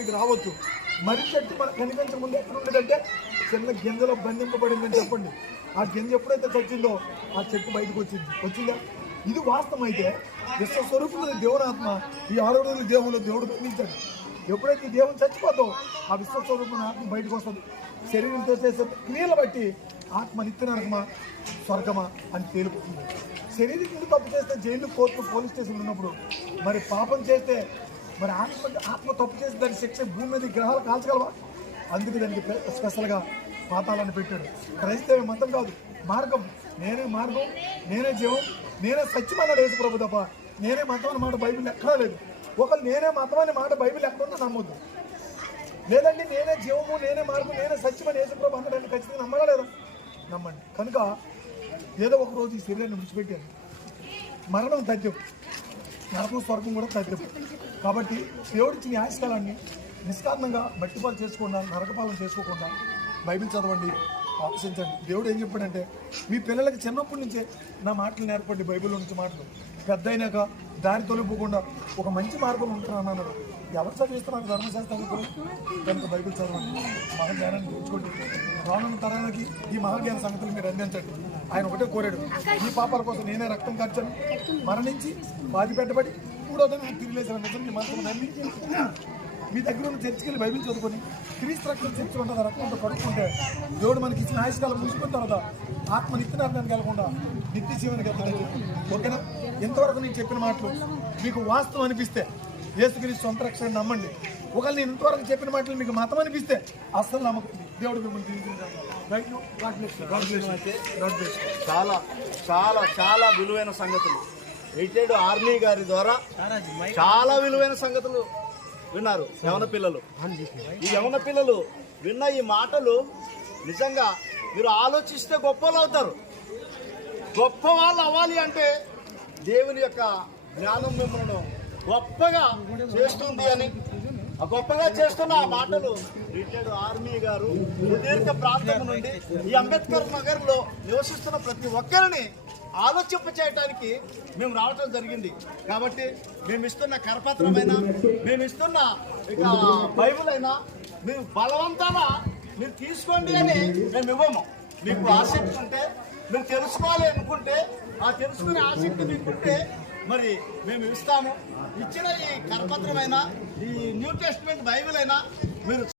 మీకు రావచ్చు. మరి చెట్టు మనకు కనిపించక ముందు ఎక్కడ ఉండేదంటే చిన్న గింజలో బంధింపబడిందని చెప్పండి. ఆ గింజ ఎప్పుడైతే చచ్చిందో ఆ చెట్టు బయటకు వచ్చిందా? ఇది వాస్తవం. అయితే విశ్వస్వరూపుడు దేవుని ఆత్మ ఈ 6 రోజుల దేవుడు బంధించాడు. ఎప్పుడైతే ఈ దేవుని చచ్చిపోతో ఆ విశ్వస్వరూపుని ఆత్మ బయటకు వస్తుంది. శరీరంతో చేసే క్రియలు బట్టి ఆత్మ నిత్య నరకమా స్వర్గమా అని తేలిపోతుంది. శరీరం కింద తప్పు చేస్తే జైలు, కోర్టు, పోలీస్ స్టేషన్ ఉన్నప్పుడు మరి పాపం చేస్తే మరి ఆత్మ తప్పు చేసి దాని శిక్ష భూమి మీద గ్రహాలు కాల్చగలవా? అందుకే దానికి స్పెషల్గా పాతాలని పెట్టాడు. క్రైస్తవ మతం కాదు, మార్గం. నేనే మార్గం, నేనే జీవం, నేనే సత్యం అన్నాడు యేసు ప్రభు తప్ప నేనే మతం అన్న మాట బైబిల్ ఎక్కడా లేదు. ఒకళ్ళు నేనే మతం అనే మాట బైబిల్ ఎక్కడ ఉందో నమ్మొద్దు. లేదండి నేనే జీవము, నేనే మార్గం, నేనే సత్యం అని యేసు ప్రభు అన్నాడని ఖచ్చితంగా నమ్మగా లేదా? నమ్మండి. కనుక ఏదో ఒక రోజు ఈ శరీరాన్ని విడిచిపెట్టాను. మరణం తథ్యం, నరకం స్వర్గం కూడా తథ్యం. కాబట్టి దేవుడిచ్చిన ఆయుష్కాలాన్ని నిష్కారణంగా మట్టిపాలు చేసుకోకుండా, నరకపాలన చేసుకోకుండా బైబిల్ చదవండి, ఆలోచించండి. దేవుడు ఏం చెప్పాడంటే మీ పిల్లలకి చిన్నప్పటి నుంచే నా మాటలు నేర్పండి. బైబిల్లో నుంచి మాటలు పెద్ద అయినాక దారి తొలిపోకుండా ఒక మంచి మార్గం ఉంటున్నాను అన్నాడు. ఎవరు చదివిస్తున్నారు? ధర్మశాస్త్రం కనుక బైబిల్ చదవండి, మహాజ్ఞానాన్ని తెచ్చుకోండి. రానున్న తరానికి ఈ మహాజ్ఞాన సంగతులు మీరు అందించండి. ఆయన ఒకటే కోరాడు, ఈ పాపాల కోసం నేనే రక్తం కార్చాను, మరణించి బాధ పెట్టబడి 3వ దినం తిరిగి లేచిన నిజం మీ మనసులో నమ్మి మీ దగ్గర ఉన్న చర్చికి వెళ్ళి బైబిల్ చదువుకొని క్రీస్తు రక్తం చర్చకుంటే రక్తంతో కడుక్కుంటే దేవుడు మనకి ఇచ్చిన ఆయుష్కాలం ముగిసుకున్న తర్వాత ఆత్మ నిత్య నరకానికి వెళ్ళకుండా నిత్య జీవనానికి వెళ్తాడని. ఓకేనా? ఇంతవరకు నేను చెప్పిన మాటలు మీకు వాస్తవం అనిపిస్తే యేసుక్రీస్తు సొంత రక్షణ నమ్మండి. ఒకవేళ నేను ఇంతవరకు చెప్పిన మాటలు మీకు మతం అనిపిస్తే అస్సలు నమ్మకండి. దేవుడు మిమ్మల్ని చాలా చాలా చాలా విలువైన సంగతులు రిటైర్డ్ ఆర్మీ గారి ద్వారా చాలా విలువైన సంగతులు విన్నారు యవన పిల్లలు. ఈ యవన పిల్లలు విన్న ఈ మాటలు నిజంగా మీరు ఆలోచిస్తే గొప్పలు అవుతారు. గొప్ప వాళ్ళు అవ్వాలి అంటే దేవుని యొక్క జ్ఞానం మిమ్మల్ని గొప్పగా చేస్తుంది అని, ఆ గొప్పగా చేస్తున్న ఆ మాటలు రిటైర్డ్ ఆర్మీ గారు సుదీర్ఘ ప్రాంతం నుండి ఈ అంబేద్కర్ నగర్ లో నివసిస్తున్న ప్రతి ఒక్కరిని ఆలోచింప చేయడానికి మేము రావటం జరిగింది. కాబట్టి మేము ఇస్తున్న కరపత్రమైనా, మేము ఇస్తున్న ఇక బైబిల్ అయినా మేము బలవంతాన మీరు తీసుకోండి అని మేము ఇవ్వము. మీకు ఆసక్తి ఉంటే, మీరు తెలుసుకోవాలి అనుకుంటే, ఆ తెలుసుకునే ఆసక్తి మీకుంటే మరి మేము ఇస్తాము. ఇచ్చిన ఈ కరపత్రమైనా, ఈ న్యూ టెస్ట్మెంట్ బైబిల్ అయినా మీరు